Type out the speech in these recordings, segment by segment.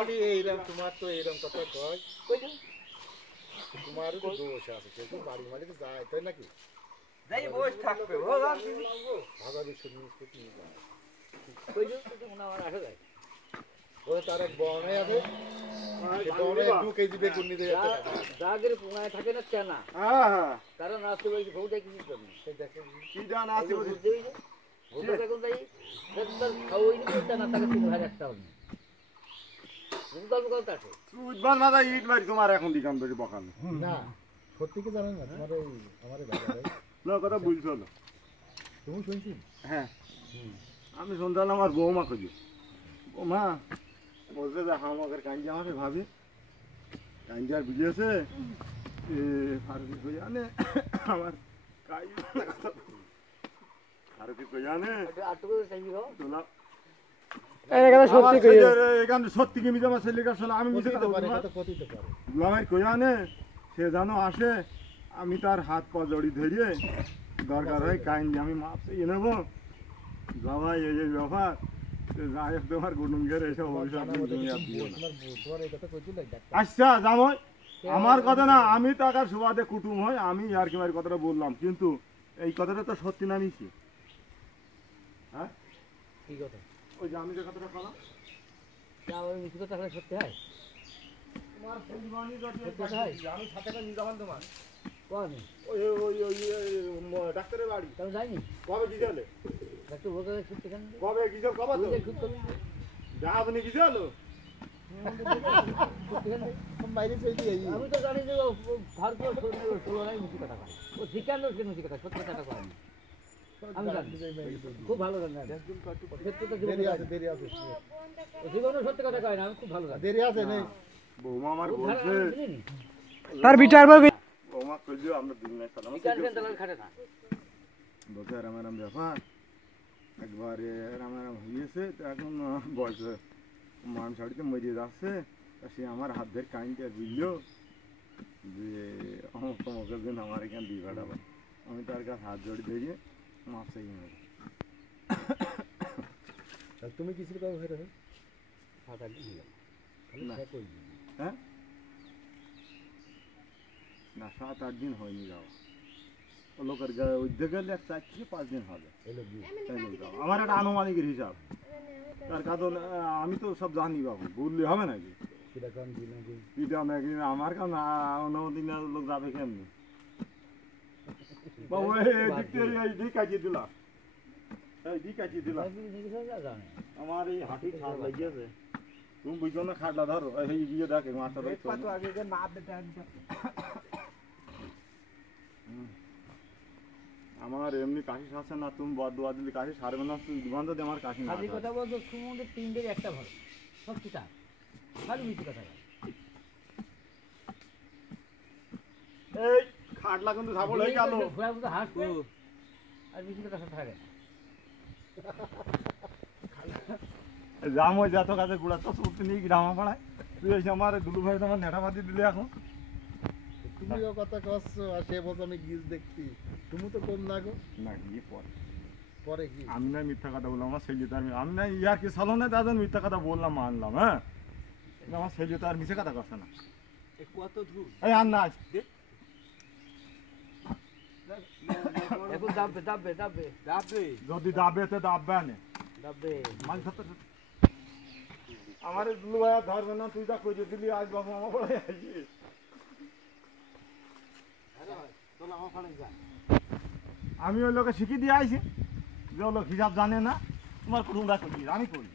খালি এইরকম তোমার তো এইরকম কথা কয় তোমারও তো দোষ আছে কিন্তু বাড়ি মালিক যায় তাই নাকি যাই বস থাকবে ভাগাবি শুনি নিয়ে যায় কইলো তো মনে আমার আসে যায় ওই তার এক বনে আছে এই বনে 2 কেজি বেগুন নিতে যাচ্ছে দাগের পোঙায় থাকে না চেনা হ্যাঁ কারণ আসতে বলছি ভোট দেখি জন্য সেই দেখেন কি জান আসতে বলছি ভোট দেখুন যাই তার খাওয়াই নি তো না তাকে 3000 টাকা নেই গল্প কথা আছে উদ্বান মাথা ইট মারি তোমার এখন দিকাম ধরে বকাল না সত্যি কি জানেন না তোমার এই আমারে দাদা না কথা বুঝছো না তুমি শুনছি হ্যাঁ আমি শুনতাম আমার বৌমা খুঁজি বৌমা বলছে যে আমাদের কাঞ্জি আমাকে ভাবি কাঞ্জি আর বুঝিয়েছে ফারুকি কই জানে আমার কাজ ফারুকি কই জানে আটুকু চাইবি গো তোলা সত্যি কি মিজা আমার ছেলেকার শোনা আমি মিশে কথা বলি আমার কই জানে সে জানো আসে আমি তার হাত পা জড়ি ধরিয়ে দরকার হয় কাইন্দি আমি মাপ চেয়ে নেবো বাবা এই যে ব্যাপার যাই হোক তোমার গুডুমগের এসব অভিশাপ আচ্ছা জামাই আমার কথা না আমি টাকার সুবাদে কুটুম হয় আমি আর কি মার কথাটা বললাম কিন্তু এই কথাটা তো সত্যি না মিশি হ্যাঁ কি কথা ওই যে আমি যে কথাটা বললাম মিশি কথা সত্যি হয় তোমার ফুলবানি আমি সাথে নিয়ে যাবেন তোমার কোন ওই ওই ওই ডাক্তারের বাড়ি তুমি যাইনি কবে গিয়েছিলে ডাক্তার বলতে ছুটি কেন কবে গিয়েছো কবে তো যা আপনি গিয়েছো বাইরে চলে যাই আমি তো জানি যে ভারতীয় তুলনায় মিশি কথা কয় ও শিকার লোক মিশি কথা সত্যি কথা কয় আমি জানি খুব ভালো জানি দেরি আছে জীবনে সত্যি কথা কয় না আমি খুব ভালো জানি দেরি আছে নেই বৌমা আমার বলছে তার বিচার বৌমা কইলো আমরা দিন না সালাম খাটে না বলছে রামারাম ব্যাপার একবারে রামারাম হয়েছে তো এখন বয়স মান শাড়িতে মরিয়ে যাচ্ছে সে আমার হাত ধরে কাইনটা বুঝলো যে তোমাকের দিন আমার এখানে দিয়ে পাঠাবো আমি তার কাছে হাত জড়ি ধরিয়ে মাছ চাই তুমি কিছু কবে হয়ে যাবে হ্যাঁ না 7-8 দিন হয়নি যাওয়া ও লোকের উদ্যোগ গেলে 4 থেকে 5 দিন হবে আমার একটা আনুমানিকের হিসাব তার কারণ আমি তো সব জানি বাবু বললে হবে নাকি আমার কারণ অনুমতি না লোক যাবে কেমনি বাবু এই কাজিয়ে দিলাম এই কাজিয়ে দিলাম আমার এই হাঁটি খাট লাগিয়েছে তুমি বুঝছো না খাটলা ধরো এই গিয়ে দেখে মাছটা আমার এমনি কাশি সারছে না তুমি বদুয়া দিলে কাশি সারবে না তুমি দুগন্ধ দিয়ে আমার কাশি না কথা বলছো সুমন্দের 3 একটা ভালো সত্যিটা খালি মিথ্যে কথা এই খাটলা কিন্তু ঝাবল হয়ে গেল হাসবে আর মিথ্যে কথা থাকে জাম হয়ে যত কাছে গুড়া তো উঠতে নিয়ে গ্রামা পাড়ায় তুই এসে আমার দুলু ভাই তোমার নেটাবাদি দিলে এখন তুমিও কথা কচ্ছো আর সে বলতো আমি গিজ দেখছি তুমি তো কম না গো না গিয়ে পরে কি আমি না মিথ্যা কথা বললাম আমার ছেলে তার আমি না ইয়ার কি সালো না দাদা মিথ্যা কথা বললাম মানলাম হ্যাঁ আমার ছেলে তো আর মিশে কথা করছে না কত দূর এই আর না এখন দাববে যদি দাবে তো দাববে না দাববে মাল সত্তর আমার দুলু ভাই ধরবে না তুই যা কই দিলি আজ বাবু আমার পড়ে আসিস আমি ওই লোকে শিখিয়ে দিয়ে আইছি যে লোক হিসাব জানে না তোমার কুটুমরা করি আমি করি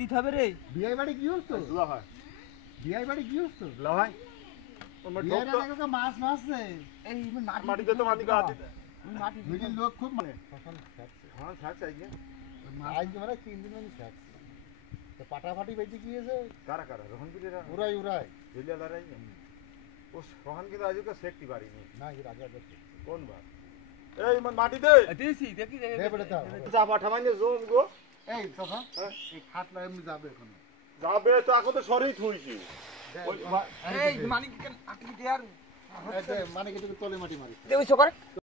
দিতে হবে রে বিয়ে বাড়ি কি হতো হয় বিয়ে বাড়ি কি হতো ভাই মাছ মাছ মাটিতে তো মাটি গাছ মাটি লোক খুব মানে হ্যাঁ ছাড় চাই আজ মানে 3 দিন মানে ছাড় তো পাটাফাটি বেঁচে গিয়েছে কারা কারা রোহন বিলেরা উড়াই ঝুলিয়া লড়াই ও রোহন কিন্তু আজকে সেকটি পারিনি না এর আগে কোন বার এই মাটি দে দিছি দেখি দে বড় দাও যা পাঠা মানে জোম গো এই কথা এই খাটলা এমনি যাবে এখন যাবে তো এখন তো সরেই থইছি এই মানিক আটকে দে আর মানে কি তোকে তলে মাটি মারি দে ওইসব করে